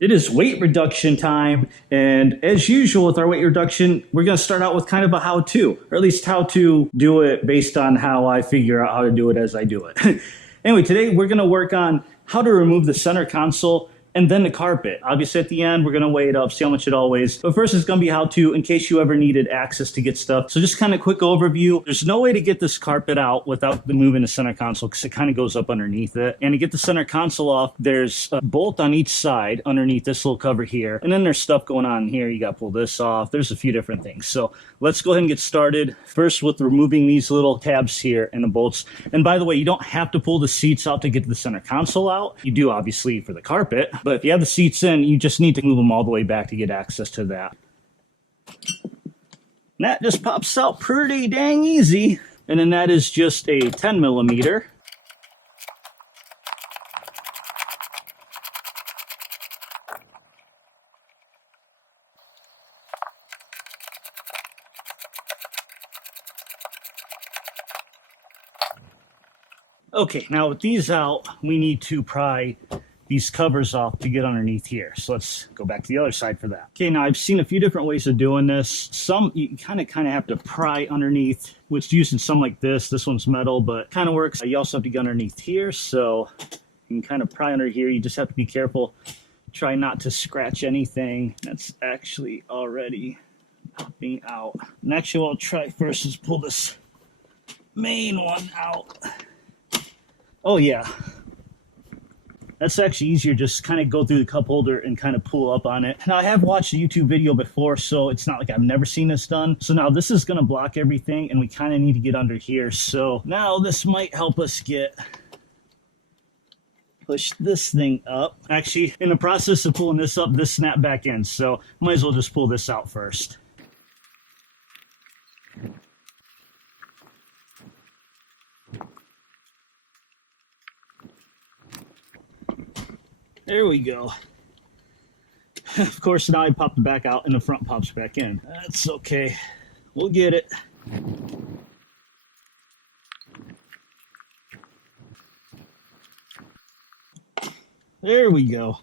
It is weight reduction time, and as usual with our weight reduction, we're going to start out with kind of a how-to, or at least how to do it based on how I figure out how to do it as I do it. Anyway, today we're going to work on how to remove the center console and then the carpet. Obviously at the end, we're going to weigh it up, see how much it all weighs. But first, it's going to be how to, in case you ever needed access to get stuff. So just kind of quick overview. There's no way to get this carpet out without moving the center console because it kind of goes up underneath it. And to get the center console off, there's a bolt on each side underneath this little cover here. And then there's stuff going on here. You got to pull this off. There's a few different things. So let's go ahead and get started. First with removing these little tabs here and the bolts. And by the way, you don't have to pull the seats out to get the center console out. You do obviously for the carpet. But if you have the seats in, you just need to move them all the way back to get access to that. And that just pops out pretty dang easy. And then that is just a 10 millimeter. Okay, now with these out, we need to pry these covers off to get underneath here. So let's go back to the other side for that. Okay, now I've seen a few different ways of doing this. Some you kind of have to pry underneath, which using some like this. This one's metal, but kind of works. You also have to get underneath here, so you can kind of pry under here. You just have to be careful. Try not to scratch anything. That's actually already popping out. And actually, what I'll try first is pull this main one out. Oh yeah. That's actually easier, just kind of go through the cup holder and kind of pull up on it. Now, I have watched a YouTube video before, so it's not like I've never seen this done. So now this is going to block everything, and we kind of need to get under here. So now this might help us push this thing up. Actually, in the process of pulling this up, this snapped back in. So might as well just pull this out first. There we go. Of course, now I pop the back out and the front pops back in. That's okay. We'll get it. There we go.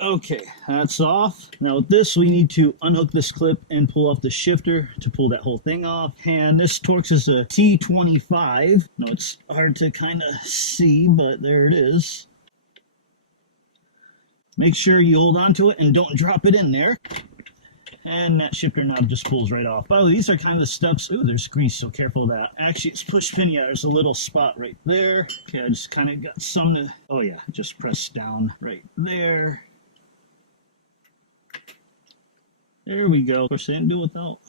Okay, that's off. Now with this, we need to unhook this clip and pull off the shifter to pull that whole thing off. And this Torx is a T25. No, it's hard to kind of see, but there it is. Make sure you hold on to it and don't drop it in there. And that shifter knob just pulls right off. By the way, these are kind of the steps. Ooh, there's grease, so careful of that. Actually, it's push pin. Yeah, there's a little spot right there. Okay, I just kind of got some to... Oh yeah, just press down right there. There we go. Of course, I didn't do it without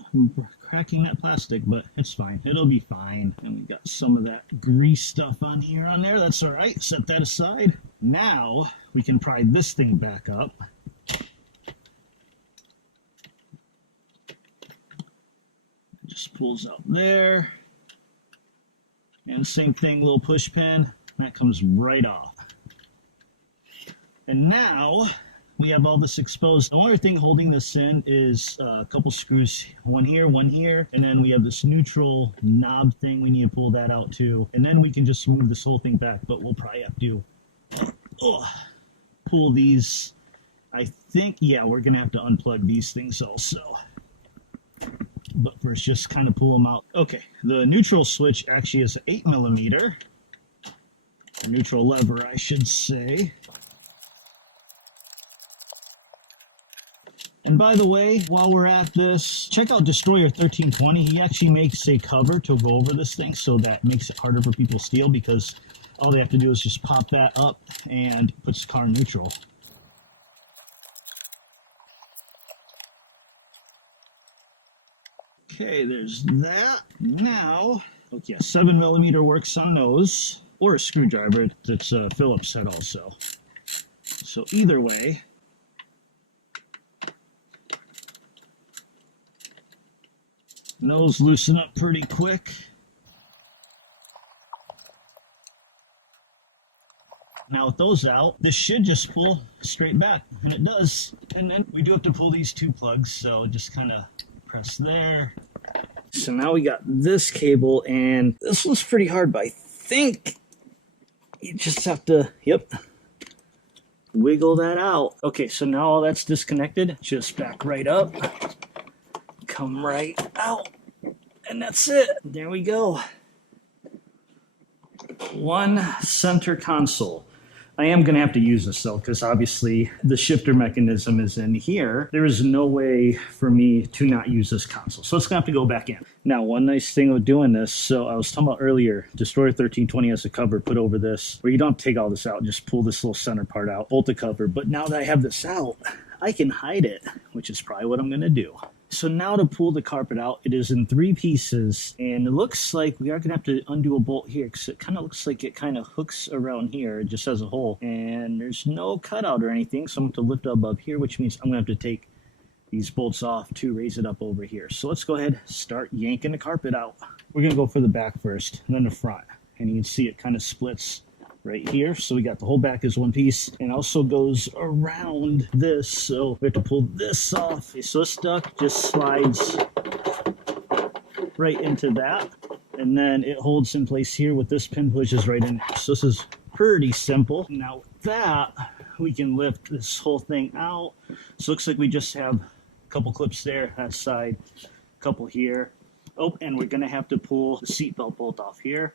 cracking that plastic, but it's fine. It'll be fine. And we got some of that grease stuff on there. That's all right. Set that aside. Now we can pry this thing back up. It just pulls out there. And same thing, little push pin. That comes right off. And now we have all this exposed. The only thing holding this in is a couple screws, one here, and then we have this neutral knob thing. We need to pull that out too. And then we can just move this whole thing back, but we'll probably have to pull these. I think, yeah, we're gonna have to unplug these things also. But first, just kind of pull them out. Okay, the neutral switch actually is 8 millimeter. The neutral lever, I should say. And by the way, while we're at this, check out Destroyer 1320. He actually makes a cover to go over this thing, so that makes it harder for people to steal, because all they have to do is just pop that up and puts the car in neutral. Okay, there's that. Now, okay, 7 millimeter works on those, or a screwdriver. It's a Phillips head also. So either way, those loosen up pretty quick. Now with those out, this should just pull straight back, and it does. And then we do have to pull these two plugs, so just kind of press there. So now we got this cable, and this was pretty hard, but I think you just have to, yep, wiggle that out. Okay, so now all that's disconnected. Just back right up. Come right out. And that's it. There we go. One center console. I am going to have to use this though, because obviously the shifter mechanism is in here. There is no way for me to not use this console. So it's going to have to go back in. Now, one nice thing with doing this, so I was talking about earlier, Destroyer 1320 has a cover put over this, where you don't have to take all this out, just pull this little center part out, bolt the cover. But now that I have this out, I can hide it, which is probably what I'm going to do. So now to pull the carpet out, it is in 3 pieces, and it looks like we are going to have to undo a bolt here, because it kind of looks like it kind of hooks around here. It just has a hole, and there's no cutout or anything, so I'm going to lift it above here, which means I'm going to have to take these bolts off to raise it up over here. So let's go ahead, start yanking the carpet out. We're going to go for the back first, and then the front, and you can see it kind of splits right here. So we got the whole back as one piece, and also goes around this, so we have to pull this off. Okay, so this duct just slides right into that, and then it holds in place here with this pin pushes right in there. So this is pretty simple. Now with that, we can lift this whole thing out. So it looks like we just have a couple clips there, that side, a couple here. Oh, and we're gonna have to pull the seatbelt bolt off here,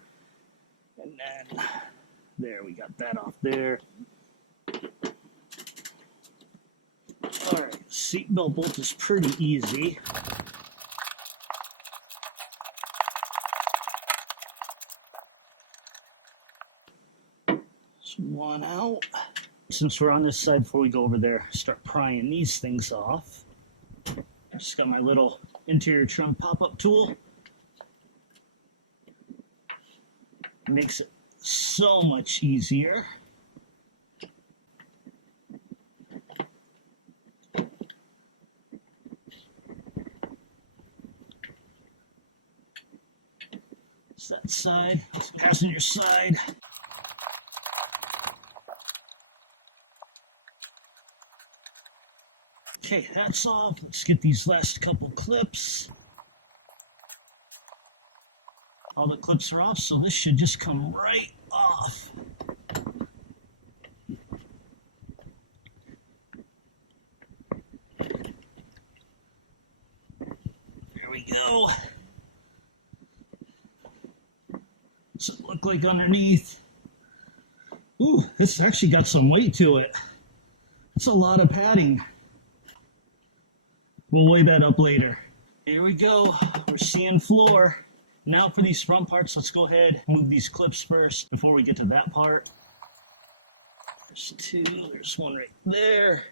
and then there, we got that off there. Alright, seatbelt bolt is pretty easy. Just one out. Since we're on this side, before we go over there, start prying these things off. Just got my little interior trim pop-up tool. Makes it so much easier. It's that side, it's the passenger side. Okay, that's off. Let's get these last couple clips. All the clips are off, so this should just come right off. There we go. What's it look like underneath? Ooh, this actually got some weight to it. It's a lot of padding. We'll weigh that up later. Here we go. We're seeing floor. Now for these front parts, let's go ahead and move these clips first before we get to that part. There's 2, there's one right there.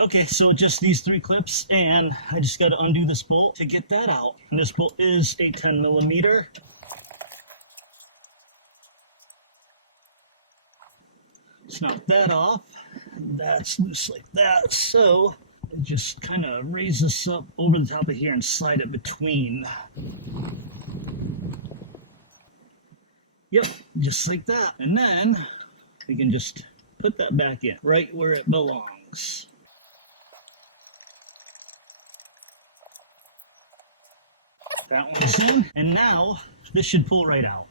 Okay, so just these 3 clips, and I just got to undo this bolt to get that out. And this bolt is a 10 millimeter. Snap that off. That's loose like that, so it just kind of raises up over the top of here and slide it between. Yep, just like that. And then we can just put that back in, right where it belongs. That one's in, and now this should pull right out.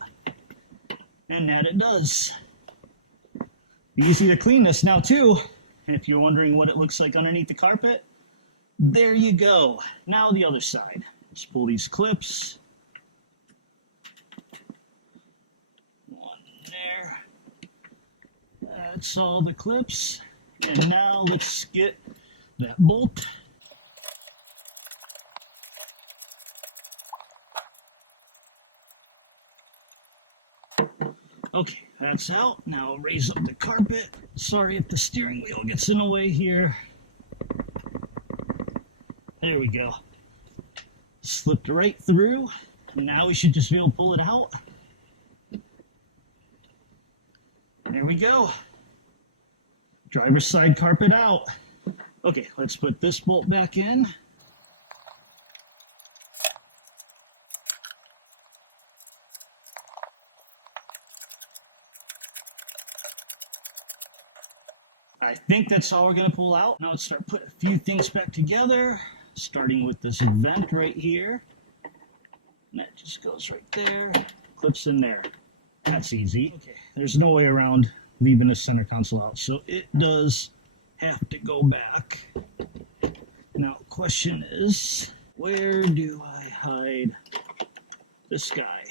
And that it does. Easy to clean this now too. If you're wondering what it looks like underneath the carpet, there you go. Now the other side. Let's pull these clips. One there. That's all the clips. And now let's get that bolt. Okay, that's out. Now raise up the carpet. Sorry if the steering wheel gets in the way here. There we go. Slipped right through. Now we should just be able to pull it out. There we go. Driver's side carpet out. Okay, let's put this bolt back in. I think that's all we're going to pull out. Now let's start putting a few things back together, starting with this vent right here. And that just goes right there, clips in there. That's easy. Okay, There's no way around leaving the center console out. So it does have to go back. Now, question is, where do I hide this guy?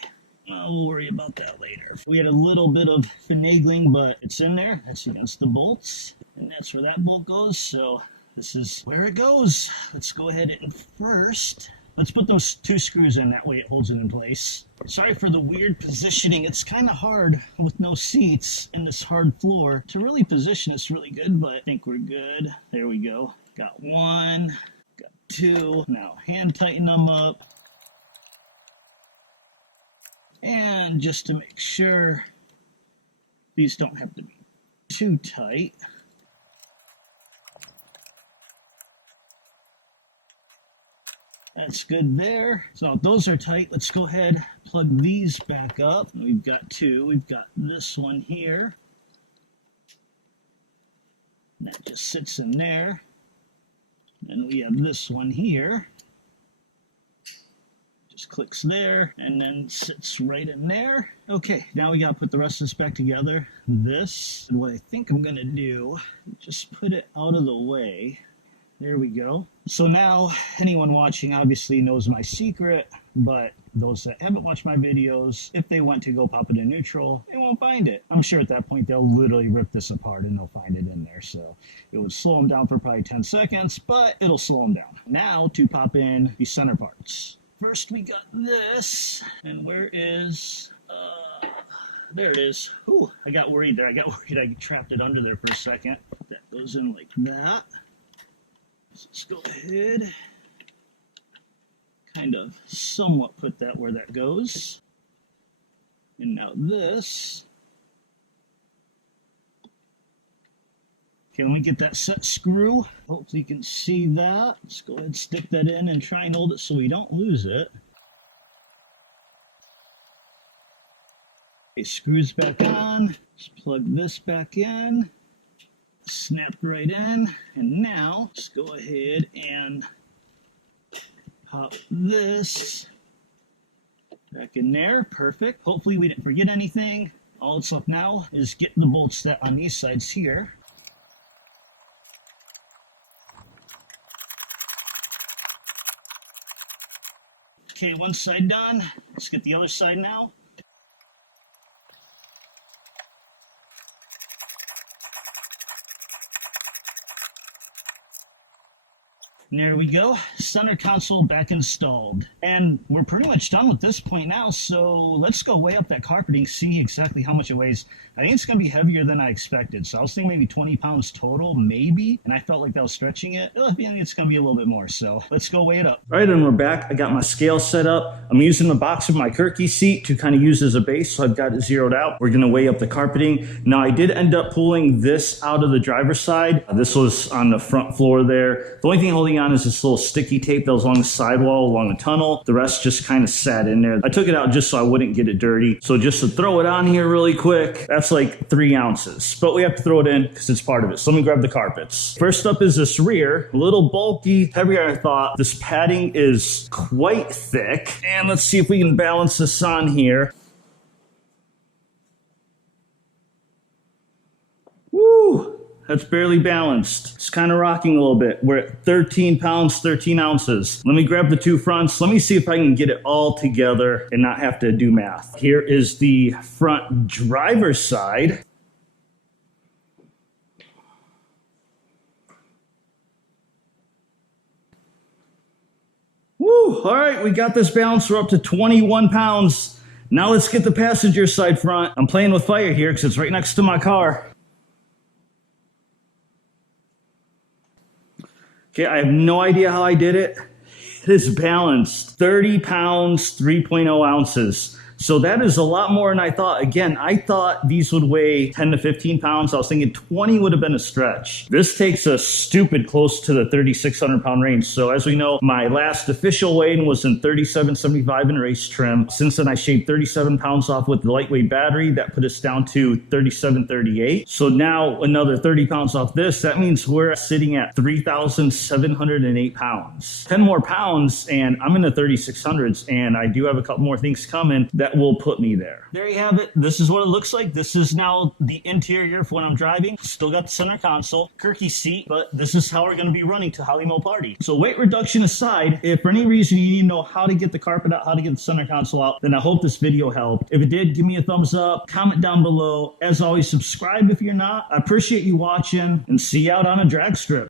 We'll worry about that later. We had a little bit of finagling, but it's in there. That's against the bolts, and that's where that bolt goes. So this is where it goes. Let's go ahead and first, let's put those 2 screws in. That way it holds it in place. Sorry for the weird positioning. It's kind of hard with no seats and this hard floor to really position this really good, but I think we're good. There we go. Got 1, got 2. Now hand tighten them up. And just to make sure these don't have to be too tight. That's good there. So those are tight. Let's go ahead, plug these back up. We've got 2. We've got this one here. That just sits in there. And we have this one here. Just clicks there and then sits right in there. Okay, now we gotta put the rest of this back together. This, what I think I'm gonna do, just put it out of the way. There we go. So now anyone watching obviously knows my secret, but those that haven't watched my videos, if they want to go pop it in neutral, they won't find it. I'm sure at that point they'll literally rip this apart and they'll find it in there. So it would slow them down for probably 10 seconds, but it'll slow them down. Now to pop in the center parts. First we got this, and where is, there it is. Ooh, I got worried there. I trapped it under there for a second. That goes in like that. Let's go ahead, kind of somewhat put that where that goes. And now this. Okay, let me get that set screw. Hopefully you can see that. Let's go ahead and stick that in and try and hold it so we don't lose it. Okay, screws back on. Let's plug this back in. Snapped right in. And now, let's go ahead and pop this back in there. Perfect. Hopefully we didn't forget anything. All that's left now is getting the bolts set on these sides here. Okay, one side done. Let's get the other side now. And there we go, center console back installed. And we're pretty much done with this point now, so let's go weigh up that carpeting, see exactly how much it weighs. I think it's gonna be heavier than I expected. So I was thinking maybe 20 pounds total, maybe. And I felt like that was stretching it. I think it's gonna be a little bit more, so let's go weigh it up. All right, and we're back. I got my scale set up. I'm using the box of my Kirky seat to kind of use as a base, so I've got it zeroed out. We're gonna weigh up the carpeting. Now I did end up pulling this out of the driver's side. This was on the front floor there. The only thing holding on is this little sticky tape that was along the sidewall along the tunnel. The rest just kind of sat in there. I took it out just so I wouldn't get it dirty. So just to throw it on here really quick, that's like 3 ounces, but we have to throw it in because it's part of it. So let me grab the carpets. First up is this rear, a little bulky, heavier than I thought. This padding is quite thick, and let's see if we can balance this on here. Woo! That's barely balanced. It's kind of rocking a little bit. We're at 13 pounds, 13 ounces. Let me grab the 2 fronts. Let me see if I can get it all together and not have to do math. Here is the front driver's side. Woo, all right, we got this balanced. We're up to 21 pounds. Now let's get the passenger side front. I'm playing with fire here because it's right next to my car. Okay, I have no idea how I did it. It is balanced. 30 pounds, 3.0 ounces. So that is a lot more than I thought. Again, I thought these would weigh 10 to 15 pounds. I was thinking 20 would have been a stretch. This takes us stupid close to the 3,600 pound range. So as we know, my last official weighing was in 37.75 in race trim. Since then, I shaved 37 pounds off with the lightweight battery. That put us down to 37.38. So now another 30 pounds off this. That means we're sitting at 3,708 pounds. 10 more pounds and I'm in the 3,600s, and I do have a couple more things coming that that will put me there. There you have it. This is what it looks like. This is now the interior for when I'm driving. Still got the center console, quirky seat, but this is how we're going to be running to Halimo Party. So weight reduction aside, if for any reason you need to know how to get the carpet out, how to get the center console out, then I hope this video helped. If it did, give me a thumbs up, comment down below. As always, subscribe if you're not. I appreciate you watching, and see you out on a drag strip.